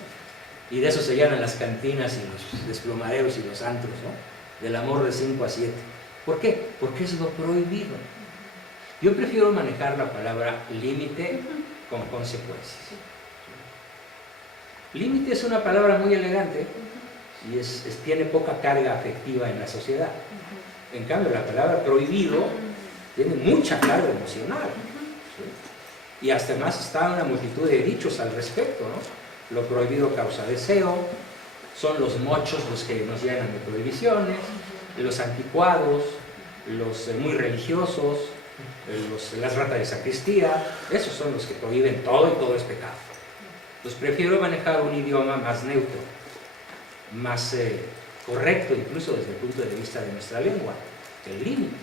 Y de eso se llenan las cantinas y los desplomaderos y los antros, ¿no? Del amor de 5 a 7. ¿Por qué? Porque es lo prohibido. Yo prefiero manejar la palabra límite con consecuencias. Límite es una palabra muy elegante y tiene poca carga afectiva en la sociedad. En cambio, la palabra prohibido tiene mucha carga emocional. ¿Sí? Y hasta más está una multitud de dichos al respecto, ¿no? Lo prohibido causa deseo, son los mochos los que nos llenan de prohibiciones, los anticuados, los muy religiosos, las ratas de sacristía, esos son los que prohíben todo y todo es pecado. Entonces prefiero manejar un idioma más neutro, más correcto incluso desde el punto de vista de nuestra lengua, el límite.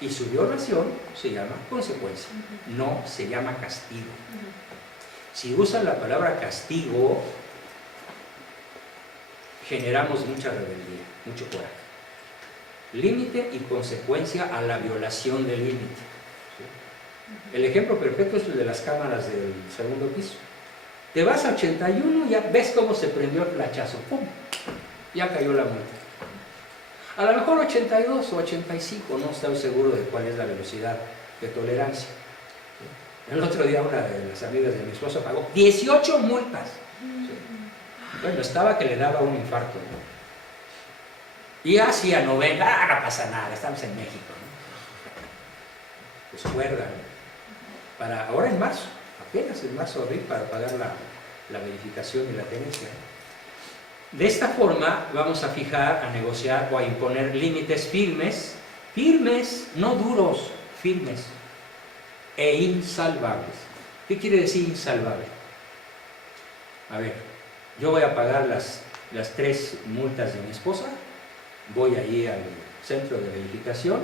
Y su violación se llama consecuencia, no se llama castigo. Si usan la palabra castigo, generamos mucha rebeldía, mucho coraje. Límite y consecuencia a la violación del límite. ¿Sí? El ejemplo perfecto es el de las cámaras del segundo piso. Te vas a 81 y ya ves cómo se prendió el flachazo, ¡pum! Ya cayó la multa. A lo mejor 82 o 85, no estoy seguro de cuál es la velocidad de tolerancia. ¿Sí? El otro día una de las amigas de mi esposo pagó 18 multas. ¿Sí? Bueno, estaba que le daba un infarto, ¿no? Y así a 90, no pasa nada, estamos en México, ¿no? Pues cuerda, ¿no? Para ahora en marzo, apenas en marzo abril, para pagar la verificación y la tenencia. De esta forma vamos a fijar, a negociar o a imponer límites firmes, no duros, firmes e insalvables. ¿Qué quiere decir insalvable? A ver, yo voy a pagar las 3 multas de mi esposa, voy allí al centro de verificación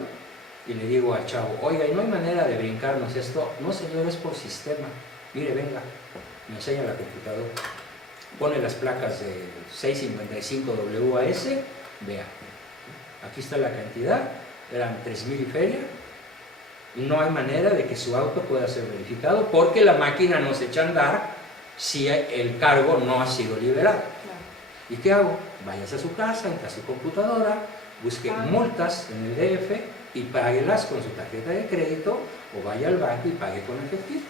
y le digo al chavo, oiga, ¿y no hay manera de brincarnos esto? No, señor, es por sistema. Mire, venga, me enseña la computadora, pone las placas de 655 WAS, vea, aquí está la cantidad, eran 3,000 y feria, y no hay manera de que su auto pueda ser verificado porque la máquina no se echa a andar si el cargo no ha sido liberado. ¿Y qué hago? Vayas a su casa, entre a su computadora, busque multas en el DF y páguelas con su tarjeta de crédito o vaya al banco y pague con efectivo.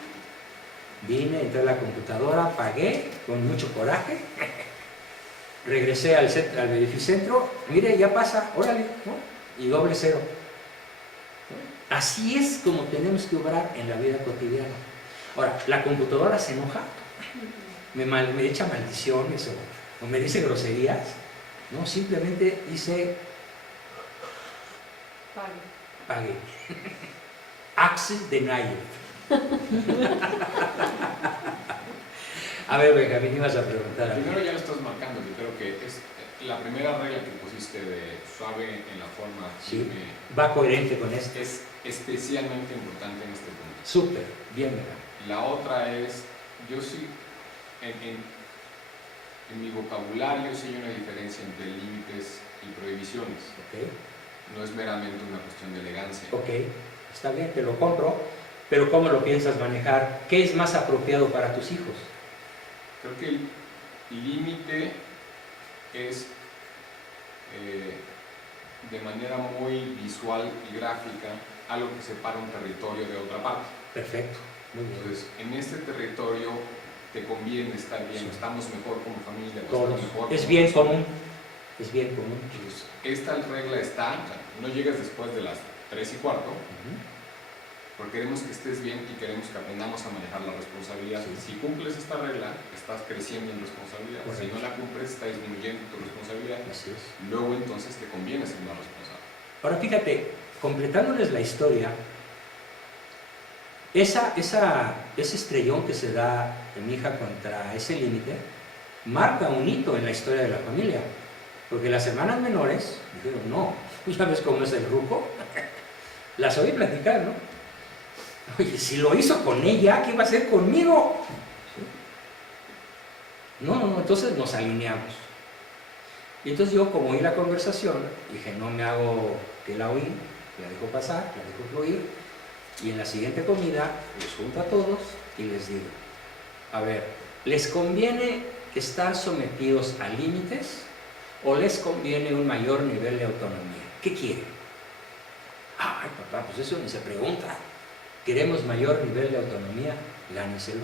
Vine, entré a la computadora, pagué con mucho coraje, regresé al verificentro, mire, ya pasa, órale, ¿no? Y doble cero. ¿No? Así es como tenemos que obrar en la vida cotidiana. Ahora, la computadora se enoja, me echa maldiciones o me dice groserías, no, simplemente dice pague. Access denied. A ver, Benjamín, ibas a preguntar algo. Primero ya lo estás marcando, yo creo que es la primera regla que pusiste de suave en la forma, Sí. firme, Va coherente con esto. es especialmente importante en este punto. Súper, bien, Benjamín. La otra es, yo sí, en mi vocabulario sí hay una diferencia entre límites y prohibiciones. Ok, No es meramente una cuestión de elegancia. ok, está bien, te lo compro, pero ¿cómo lo piensas manejar? ¿Qué es más apropiado para tus hijos? Creo que el límite es de manera muy visual y gráfica algo que separa un territorio de otra parte. Perfecto, muy bien. Entonces, en este territorio te conviene estar bien, Sí. estamos mejor como familia, o Todos. estamos mejor Es como bien persona. común, es bien común. Entonces, esta regla está, o sea, no llegas después de las 3:15, Ujú. porque queremos que estés bien y queremos que aprendamos a manejar la responsabilidad. Sí. Si cumples esta regla, estás creciendo en responsabilidad. Si Correcto. no la cumples, está disminuyendo tu responsabilidad. Así es. Luego entonces te conviene ser más responsable. Ahora fíjate, completándoles la historia, ese estrellón que se da de mi hija contra ese límite marca un hito en la historia de la familia. Porque las hermanas menores dijeron, no, ¿ya ves cómo es el ruco? Las oí platicar, ¿no? Oye, si lo hizo con ella, ¿qué va a hacer conmigo? ¿Sí? No, entonces nos alineamos. Y entonces yo, como oí la conversación, dije, no me hago que la oí, la dejo pasar, la dejo fluir, y en la siguiente comida los junto a todos y les digo, a ver, ¿les conviene estar sometidos a límites o les conviene un mayor nivel de autonomía? ¿Qué quieren? Ay, papá, pues eso ni se pregunta. ¿Queremos mayor nivel de autonomía? Gánenselo.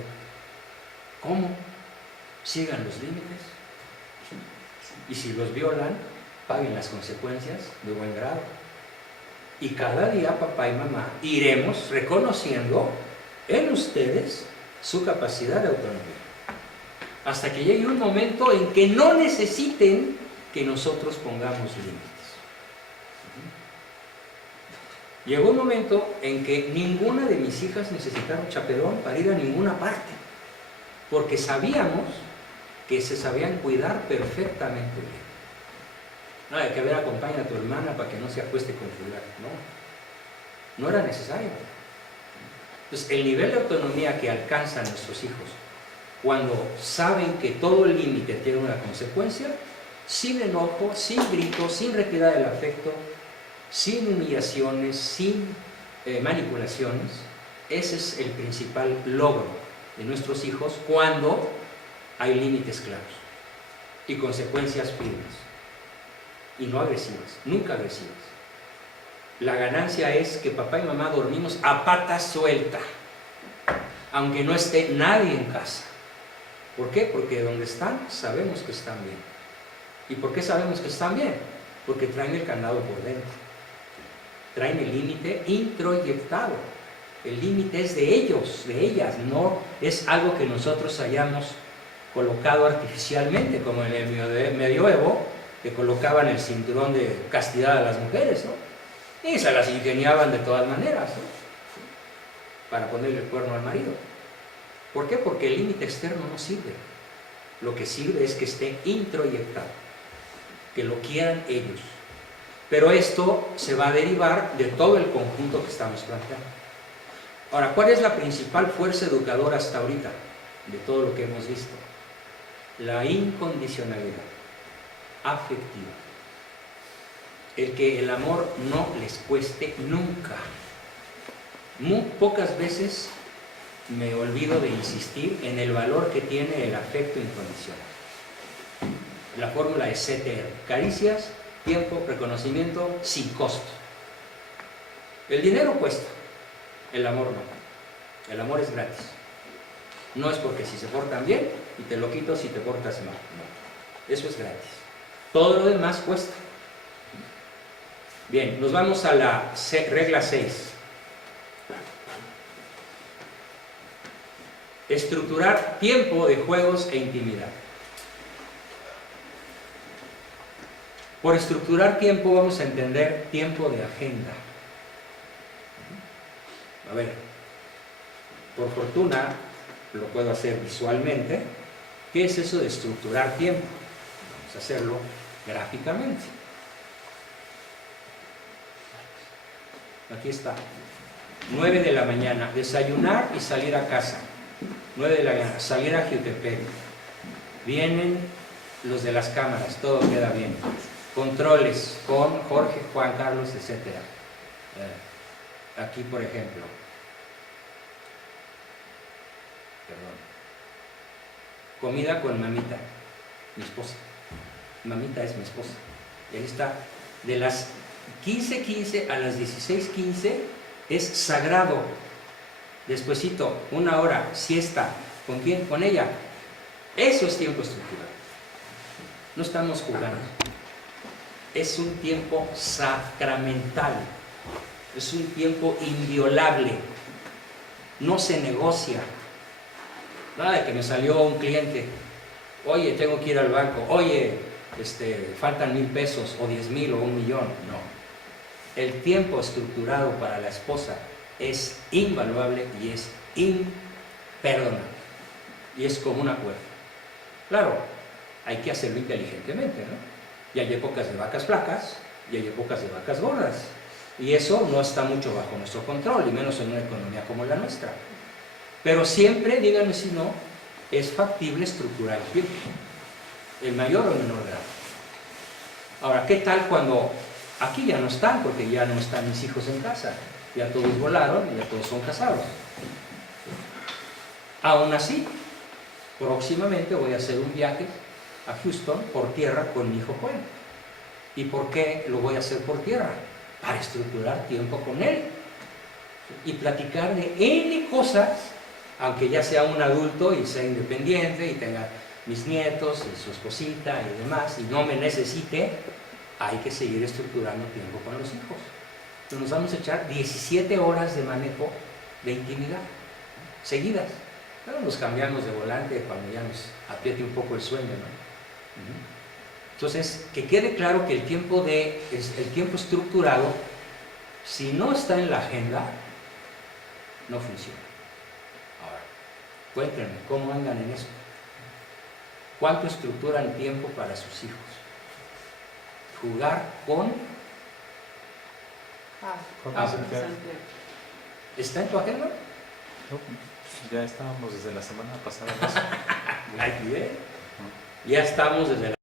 ¿Cómo? Sigan los límites. Y si los violan, paguen las consecuencias de buen grado. Y cada día papá y mamá iremos reconociendo en ustedes su capacidad de autonomía. Hasta que llegue un momento en que no necesiten que nosotros pongamos límites. Llegó un momento en que ninguna de mis hijas necesitaron chaperón para ir a ninguna parte, porque sabíamos que se sabían cuidar perfectamente bien. No, hay que ver, acompaña a tu hermana para que no se acueste con fulano. No era necesario. Entonces, el nivel de autonomía que alcanzan nuestros hijos cuando saben que todo el límite tiene una consecuencia, sin enojo, sin gritos, sin retirada del afecto, sin humillaciones, sin manipulaciones, ese es el principal logro de nuestros hijos cuando hay límites claros y consecuencias firmes y no agresivas, nunca agresivas. La ganancia es que papá y mamá dormimos a pata suelta, aunque no esté nadie en casa. ¿Por qué? Porque donde están sabemos que están bien. ¿Y por qué sabemos que están bien? Porque traen el candado por dentro. Traen el límite introyectado. El límite es de ellos, de ellas, no es algo que nosotros hayamos colocado artificialmente, como en el medioevo, que colocaban el cinturón de castidad a las mujeres, ¿no? Y se las ingeniaban de todas maneras, ¿no? Para ponerle el cuerno al marido. ¿Por qué? Porque el límite externo no sirve. Lo que sirve es que esté introyectado, que lo quieran ellos. Pero esto se va a derivar de todo el conjunto que estamos planteando. Ahora, ¿cuál es la principal fuerza educadora hasta ahorita de todo lo que hemos visto? La incondicionalidad afectiva. El que el amor no les cueste nunca. Muy pocas veces me olvido de insistir en el valor que tiene el afecto incondicional. La fórmula es CTR: caricias, tiempo, reconocimiento, sin costo. El dinero cuesta, el amor no. El amor es gratis. No es porque si se portan bien y te lo quito si te portas mal. No, eso es gratis. Todo lo demás cuesta. Bien, nos vamos a la regla 6. Estructurar tiempo de juegos e intimidad. Por estructurar tiempo vamos a entender tiempo de agenda. A ver, por fortuna lo puedo hacer visualmente. ¿Qué es eso de estructurar tiempo? Vamos a hacerlo gráficamente. Aquí está. 9 de la mañana, desayunar y salir a casa. 9 de la mañana, salir a Jiutepec. Vienen los de las cámaras, todo queda bien. Controles con Jorge, Juan Carlos, etc. Aquí, por ejemplo. Perdón. Comida con mamita, mi esposa. Mamita es mi esposa. Y ahí está. De las 15:15 a las 16:15 es sagrado. Despuesito, 1 hora, siesta. ¿Con quién? Con ella. Eso es tiempo estructurado. No estamos jugando. Es un tiempo sacramental. Es un tiempo inviolable. No se negocia. Nada de que me salió un cliente. Oye, tengo que ir al banco. Oye, faltan 1,000 pesos o 10,000 o 1,000,000. No. El tiempo estructurado para la esposa es invaluable y es imperdonable. Y es como un acuerdo. Claro, hay que hacerlo inteligentemente, ¿no? Y hay épocas de vacas flacas y hay épocas de vacas gordas. Y eso no está mucho bajo nuestro control, y menos en una economía como la nuestra. Pero siempre, díganme si no, es factible estructurar el tiempo, en mayor o menor grado. Ahora, ¿qué tal cuando aquí ya no están, porque ya no están mis hijos en casa? Ya todos volaron y ya todos son casados. Aún así, próximamente voy a hacer un viaje a Houston por tierra con mi hijo Juan. ¿Y por qué lo voy a hacer por tierra? Para estructurar tiempo con él y platicar de N cosas, aunque ya sea un adulto y sea independiente y tenga mis nietos y su esposita y demás, y no me necesite. Hay que seguir estructurando tiempo con los hijos. Entonces nos vamos a echar 17 horas de manejo de intimidad, seguidas. Pero nos cambiamos de volante cuando ya nos apriete un poco el sueño, ¿no? Entonces, que quede claro que el tiempo estructurado, si no está en la agenda, no funciona. Ahora, cuéntenme, ¿cómo andan en eso? ¿Cuánto estructuran tiempo para sus hijos? Jugar con... Santiago. ¿Está en tu agenda? No, pues ya estábamos desde la semana pasada. Aquí, ¿eh? Ya estamos desde la